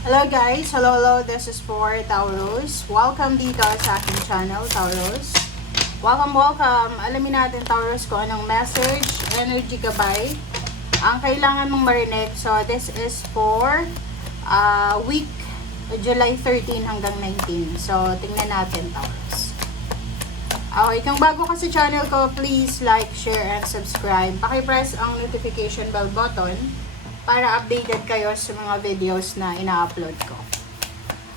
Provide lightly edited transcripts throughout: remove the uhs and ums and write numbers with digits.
Hello guys! Hello, this is for Taurus. Welcome dito sa aking channel, Taurus. Welcome! Alamin natin, Taurus, kung anong message, energy gabay ang kailangan mong marinig. So, this is for week July 13 hanggang 19. So, tingnan natin, Taurus. Okay, kung bago ka sa channel ko, please like, share, and subscribe. Paki-press ang notification bell button para updated kayo sa mga videos na ina-upload ko.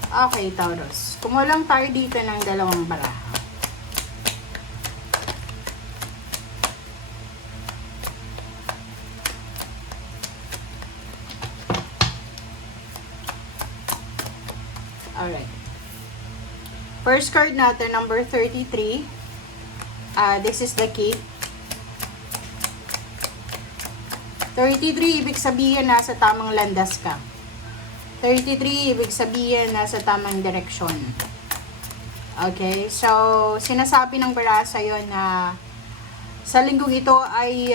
Okay, Taurus. Kumulang tayo dito ng dalawang baraha. Alright. First card natin, number 33. This is the King. 33, ibig sabihin nasa tamang landas ka. 33, ibig sabihin nasa tamang direksyon. Okay, so sinasabi ng baraha sa'yo na sa linggong ito ay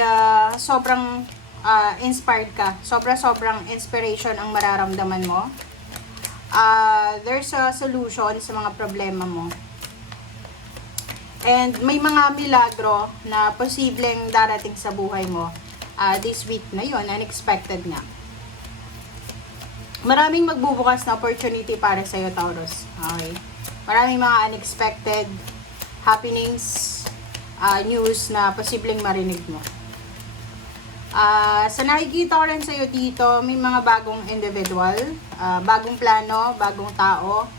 sobrang inspired ka. Sobrang inspiration ang mararamdaman mo. There's a solution sa mga problema mo. And may mga milagro na posibleng darating sa buhay mo. This week na yon, unexpected nga. Maraming magbubukas na opportunity para sa iyo, Taurus. Okay. Maraming mga unexpected happenings, news na posibleng marinig mo. Sa nakikita ko rin sa iyo dito, may mga bagong individual, bagong plano, bagong tao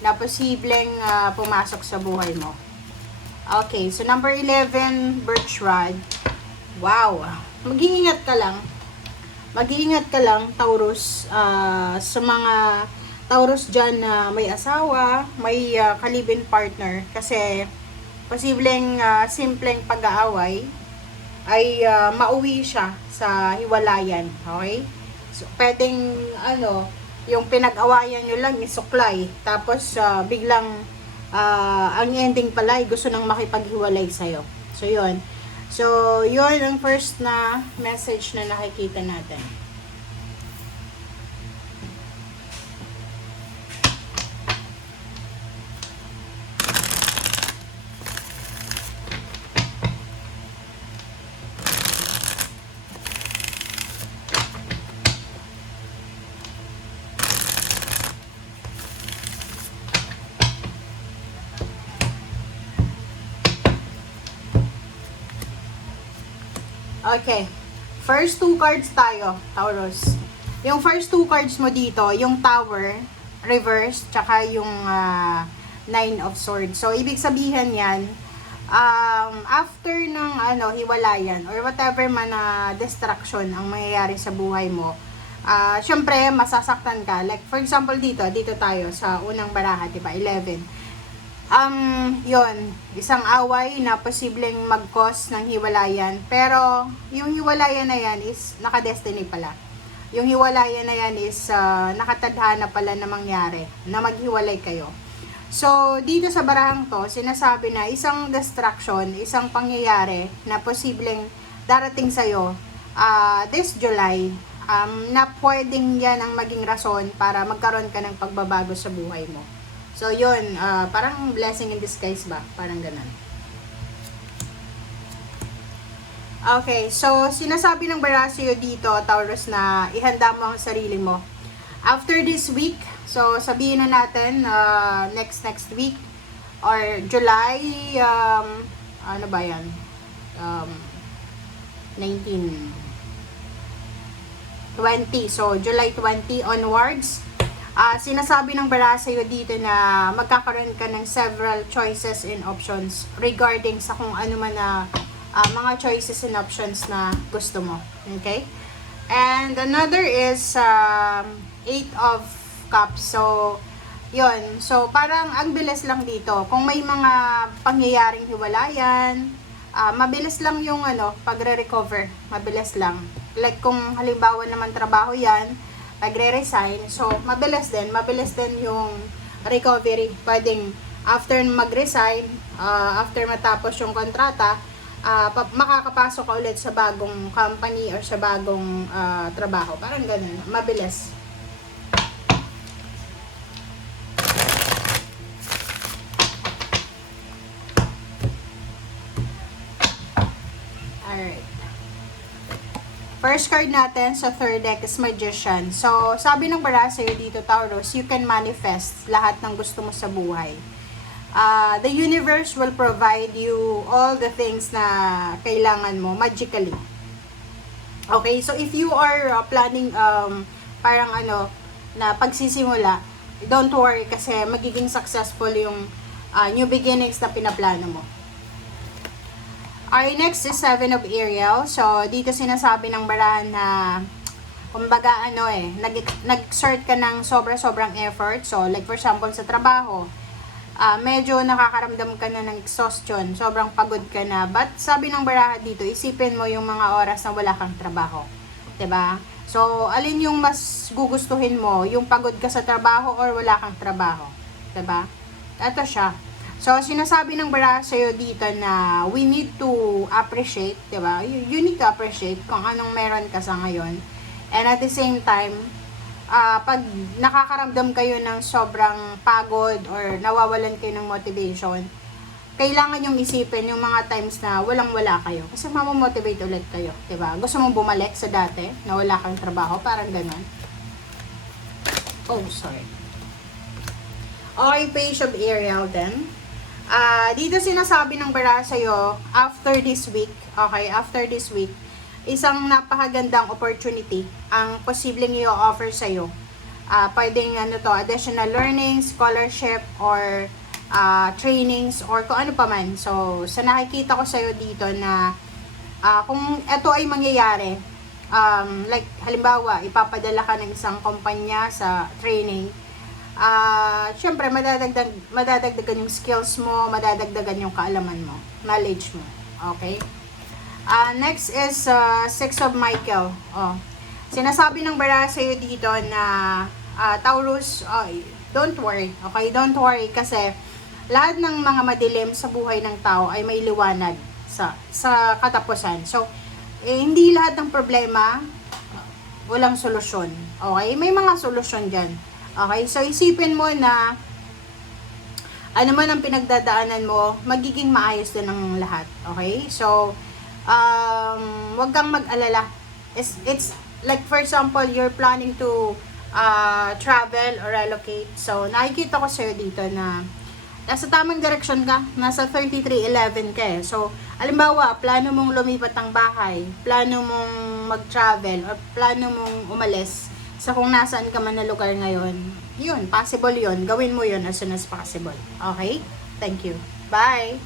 na posibleng pumasok sa buhay mo. Okay, so number 11, Birch Rod. Wow! Mag-iingat ka lang. Mag-iingat ka lang, Taurus, sa mga Taurus dyan na may asawa, may kalibin partner. Kasi, posibleng simpleng pag-aaway ay mauwi siya sa hiwalayan. Okay? So, pwedeng, yung pinag-awayan nyo lang isuklay. Tapos, biglang, ang ending pala ay gusto nang makipaghiwalay sa'yo. So, yun. So, yun ang first na message na nakikita natin. Okay. First two cards tayo, Taurus. Yung first two cards mo dito, yung Tower, reverse, tsaka yung Nine of Swords. So, ibig sabihin yan, after ng hiwalayan, or whatever man na distraction ang mangyayari sa buhay mo, syempre, masasaktan ka. Like, for example, dito tayo sa unang baraha, diba, 11. Yon, isang away na posibleng mag-cause ng hiwalayan. Pero, yung hiwalayan na yan is naka-destiny pala. Yung hiwalayan na yan is nakatadhana pala na mangyari, na maghiwalay kayo. So, dito sa barahang to, sinasabi na isang distraction, isang pangyayari na posibleng darating sa'yo this July, na pwedeng yan ang maging rason para magkaroon ka ng pagbabago sa buhay mo. So, yun, parang blessing in disguise ba? Parang ganun. Okay, so, sinasabi ng baraha sa'yo dito, Taurus, na ihanda mo ang sarili mo. After this week, so, sabihin na natin, next week, or July, ano ba yan? 19, 20, so, July 20 onwards, sinasabi ng baraha sa'yo dito na magkakaroon ka ng several choices and options regarding sa kung ano man na mga choices and options na gusto mo. Okay? And another is 8 of Cups. So, yun. So, parang ang bilis lang dito. Kung may mga pangyayaring hiwalayan, mabilis lang yung pagre-recover. Mabilis lang. Like kung halimbawa naman trabaho yan, magre-resign, so mabilis din yung recovery. Pwedeng after mag-resign, after matapos yung kontrata, makakapasok ka ulit sa bagong company or sa bagong trabaho. Parang ganun, mabilis. First card natin sa third deck is Magician. So, sabi ng bara sa'yo dito, Taurus, you can manifest lahat ng gusto mo sa buhay. The universe will provide you all the things na kailangan mo magically. Okay, so if you are planning parang na pagsisimula, don't worry kasi magiging successful yung new beginnings na pinaplano mo. Alright, next is Seven of Ariel. So, dito sinasabi ng barahan na kumbaga nag-exert ka ng sobrang effort. So, like for example sa trabaho, medyo nakakaramdam ka na ng exhaustion, sobrang pagod ka na. But sabi ng baraha dito, isipin mo yung mga oras na wala kang trabaho. 'Di ba? So, alin yung mas gugustuhin mo? Yung pagod ka sa trabaho or wala kang trabaho? 'Di ba? Ito siya. So, sinasabi ng baraha sa'yo dito na we need to appreciate, 'di ba? You need to appreciate kung anong meron ka sa ngayon. And at the same time, pag nakakaramdam kayo ng sobrang pagod or nawawalan kayo ng motivation, kailangan yung isipin yung mga times na walang-wala kayo. Kasi mamomotivate ulit kayo, 'di ba? Gusto mong bumalik sa dati na wala kang trabaho, parang gano'n. Oh, sorry. Okay, Page of Ariel then. Dito sinasabi ng bara sa'yo, after this week, isang napakagandang opportunity ang posibleng i-offer sa'yo. Pwedeng additional learning, scholarship, or trainings, or kung ano pa man. So, sa nakikita ko sa'yo dito na kung ito ay mangyayari, like halimbawa, ipapadala ka ng isang kumpanya sa training, syempre madadagdagan yung skills mo, madadagdagan yung kaalaman mo, knowledge mo. Okay? Next is Six of Michael. Sinasabi ng bara sa'yo dito na Taurus, don't worry. Okay? Don't worry kasi lahat ng mga madilim sa buhay ng tao ay may liwanag sa katapusan. So, hindi lahat ng problema walang solusyon. Okay? May mga solusyon dyan. Okay, so isipin mo na ano man ang pinagdadaanan mo, magiging maayos din ang lahat. Okay, so wag kang mag-alala. It's like for example, you're planning to travel or relocate. So nakikita ko sa'yo dito na nasa tamang direksyon ka, nasa 3311 ka eh. So halimbawa, plano mong lumipat ng bahay, plano mong mag-travel, or plano mong umalis sa kung nasaan ka man na lugar ngayon, yun, possible yun. Gawin mo yun as soon as possible. Okay? Thank you. Bye!